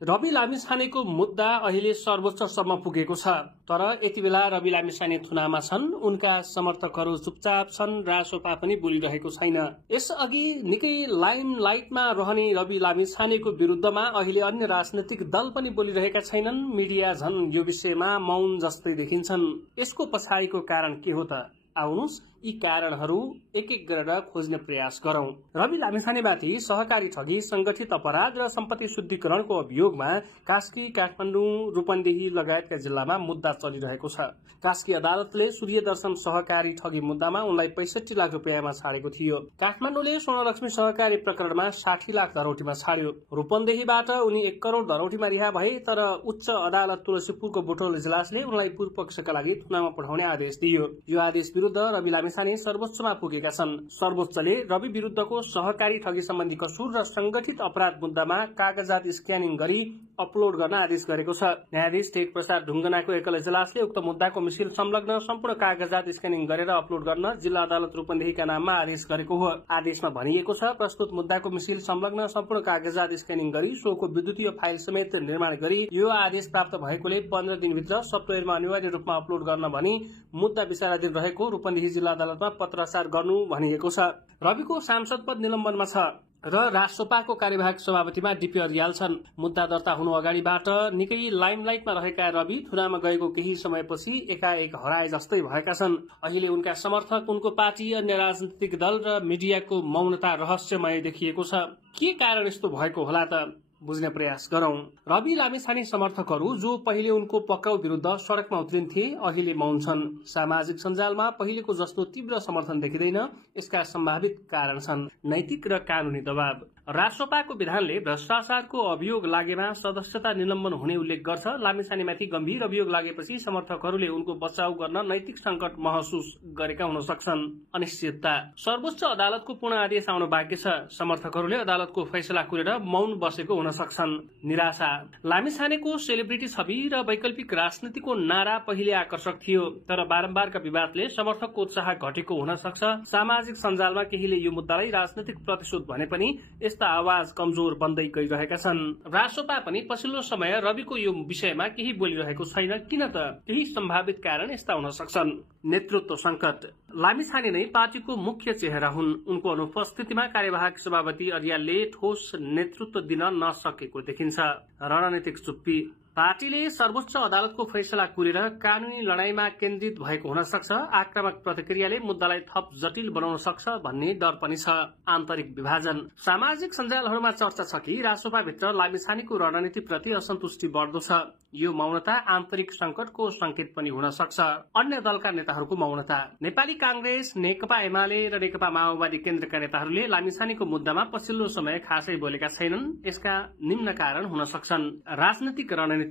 रवि लामिछानेको मुद्दा अहिले सर्वोच्चसम्म पुगेको छ। तर यति बेला रवि लामिछाने थुनामा छन्, उनका समर्थकहरू चुपचाप छन्, रासोपा पनि बोलिरहेको छैन। यसअघि निकै लाइमलाइटमा रहने रवि लामिछानेको विरुद्धमा अहिले अन्य राजनैतिक दल पनि बोलिरहेका छैनन्। मिडिया झन् यो विषयमा मौन जस्तै देखिन्छन्। यसको पछाडिको कारण के हो त? आउनुस् यी कारणहरू एक एक गरेर खोज्ने प्रयास गरौं। रवि लामिछानेमाथि सहकारी ठगी, संगठित अपराध र सम्पत्ति शुद्धिकरणको अभियोगमा कास्की, काठमाडौँ, रूपन्देही लगायतका जिल्लामा मुद्दा चलिरहेको छ। कास्की अदालतले सूर्यदर्शन सहकारी ठगी मुद्दामा उनलाई 65 लाख रुपियाँमा छाडेको थियो। काठमाडौँले स्वर्णलक्ष्मी सहकारी प्रकरणमा 60 लाख धरौटीमा छाड्यो। रूपन्देहीबाट उनी 1 करोड़ धरौटीमा रिहा भए, तर उच्च अदालत तुलसीपुरको बुटोल इजलासले उनलाई पूर्व पक्षका लागि थुनामा पठाउने आदेश दियो। यो आदेश विरुद्ध रवि लामिछाने सर्वोच्चमा पुगेका छन्। सर्वोच्चले रवि विरुद्धको सहकारी ठगी सम्बन्धी कसूर र संगठित अपराध मुद्दामा कागजात स्क्यानिङ गरी अपलोड गर्न आदेश गरेको छ। न्यायाधीश टेक प्रसाद ढुङ्गनाको एकल इजलासले उक्त मुद्दाको मिसिल संलग्न सम्पूर्ण कागजात स्क्यानिङ गरेर अपलोड गर्न जिल्ला अदालत रूपन्देहीका नाममा आदेश गरेको हो। आदेशमा भनिएको छ, प्रस्तुत मुद्दाको मिसिल संलग्न सम्पूर्ण कागजात स्क्यानिङ गरी सोको विद्युतीय फाइल समेत निर्माण गरी यो आदेश प्राप्त भएकोले 15 दिनभित्र सफ्टवेयरमा अनिवार्य रूपमा अपलोड गर्न भनी मुद्दा विचाराधीन रहेको रूपन्देही जिल्ला अदालतमा पत्राचार गर्नु भनिएको छ। रविको सांसद पद निलम्बनमा छ र रासोपाको कार्यवाहक सभापतिमा डीपी अर्याल छन्। मुद्दा दर्ता हुनु अगाडिबाट निकै लाइमलाइटमा रहेका रवि थुनामा गएको केही समयपछि एकाएक हराए जस्तै भएका छन्। अहिले उनका समर्थक, उनको पार्टी, अन्य राजनीतिक दल र मिडियाको मौनता रहस्यमय देखिएको छ। के कारण यस्तो भएको होला त? बुझ्ने प्रयास गरौं। रवि लामिछाने समर्थकहरू जो पहिले उनको पक्राउ विरुद्ध सड़कमा उत्रिन्थे, अहिले मौन छन्। सामाजिक सञ्जालमा पहिलेको जस्तो तीव्र समर्थन देखिँदैन। यसका सम्भावित कारण छन् नैतिक र कानूनी दबाव। रासोपाको विधानले भ्रष्टाचारको अभियोग लागेमा सदस्यता निलम्बन हुने उल्लेख गर्छ। लामिछानेमाथि गम्भीर अभियोग लागेपछि समर्थकहरूले उनको बचाउ गर्न नैतिक संकट महसुस गरेका हुन सक्छन्। अनिश्चितता। सर्वोच्च अदालतको पूर्ण आदेश आउन बाँकी छ। समर्थकहरूले अदालतको फैसला कुरेर मौन बसेको हुन सक्छन्। निराशा। लामिछानेको सेलिब्रिटी छवि र वैकल्पिक राजनीतिको नारा पहिले आकर्षक थियो, तर बारम्बारका विवादले समर्थकको उत्साह घटेको हुन सक्छ। सामाजिक सञ्जालमा केहीले यो मुद्दालाई राजनीतिक प्रतिशोध भने पनि यस्ता आवाज कमजोर बन्दै गइरहेका छन्। रासोपा पनि पछिल्लो समय रविको यो विषयमा केही बोलिरहेको छैन। किन त? केही सम्भावित कारण यस्ता हुन सक्छन्। नेतृत्व संकट। लामिछाने नै पार्टीको मुख्य चेहरा हुन्। उनको अनुपस्थितिमा कार्यवाहक सभापति अर्यालले ठोस नेतृत्व दिन नसकेको देखिन्छ। रणनीतिक चुप्पी। पार्टीले सर्वोच्च अदालतको फैसला कुरेर कानूनी लडाईँमा केन्द्रित भएको हुन सक्छ। आक्रामक प्रतिक्रियाले मुद्दालाई थप जटिल बनाउन सक्छ भन्ने डर पनि छ। आन्तरिक विभाजन। सामाजिक सञ्जालहरूमा चर्चा छ कि रासोपाभित्र लामिछानेको रणनीतिप्रति असन्तुष्टि बढ्दो छ। यो मौनता आन्तरिक संकटको संकेत पनि हुन सक्छ। अन्य दलका नेताहरूको मौनता। नेपाली कांग्रेस, नेकपा एमाले र नेकपा माओवादी केन्द्रका नेताहरूले लामिछानेको मुद्दामा पछिल्लो समय खासै बोलेका छैनन्। यसका निम्न कारण हुन सक्छन्। राजनीतिक रणनीति।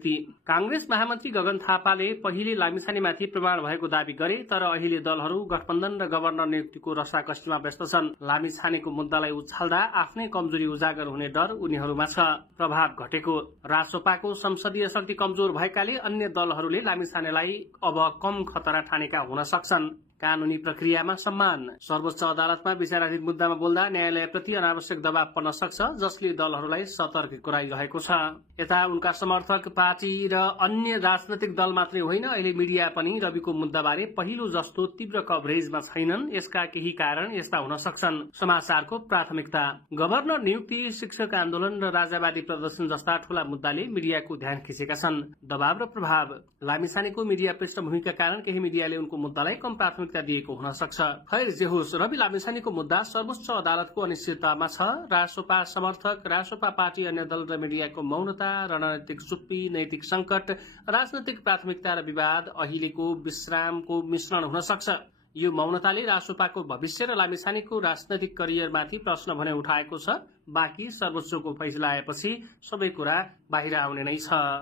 कांग्रेस महामन्त्री गगन थापाले पहिले लामिछानेमाथि प्रमाण भएको दावी गरे, तर अहिले दलहरू गठबन्धन र गभर्नर नियुक्तिको रसाकसीमा व्यस्त छन्। लामिछानेको मुद्दालाई उछाल्दा आफ्नै कमजोरी उजागर हुने डर उनीहरूमा छ। प्रभाव घटेको। रासोपाको संसदीय शक्ति कमजोर भएकाले अन्य दलहरूले लामिछानेलाई अब कम खतरा ठानेका हुन सक्छन्। कानूनी प्रक्रियामा सम्मान। सर्वोच्च अदालतमा विचाराधीन मुद्दामा बोल्दा न्यायालयप्रति अनावश्यक दबाव पर्न सक्छ, जसले दलहरूलाई सतर्क गराइरहेको छ। यता उनका समर्थक, पार्टी र अन्य राजनैतिक दल मात्रै होइन, अहिले मिडिया पनि रविको मुद्दाबारे पहिलो जस्तो तीव्र कभरेजमा छैनन्। यसका केही कारण यस्ता हुन सक्छन्। समाचारको प्राथमिकता। गभर्नर नियुक्ति, शिक्षक आन्दोलन र राजावादी प्रदर्शन जस्ता ठूला मुद्दाले मिडियाको ध्यान खिचेका छन्। दबाव र प्रभाव। लामिछानेको मिडिया पृष्ठभूमिका कारण केही मिडियाले उनको मुद्दालाई कम प्राथमिकता दिएको हुन सक्छ। खैर जे होस्, रवि लामिछानेको मुद्दा सर्वोच्च अदालतको अनिश्चिततामा छ। रासोपा समर्थक, रासोपा पार्टी, अन्य दल र मिडियाको मौनता, रणनीतिक चुप्पी, नैतिक संकट, राजनैतिक प्राथमिकता र विवाद अहिलेको विश्रामको मिश्रण हुन सक्छ। यो मौनताले रासोपाको भविष्य र लामिछानेको राजनैतिक करियरमाथि प्रश्न भने उठाएको छ। बाँकी सर्वोच्चको फैसला आएपछि सबै कुरा बाहिर आउने नै छ।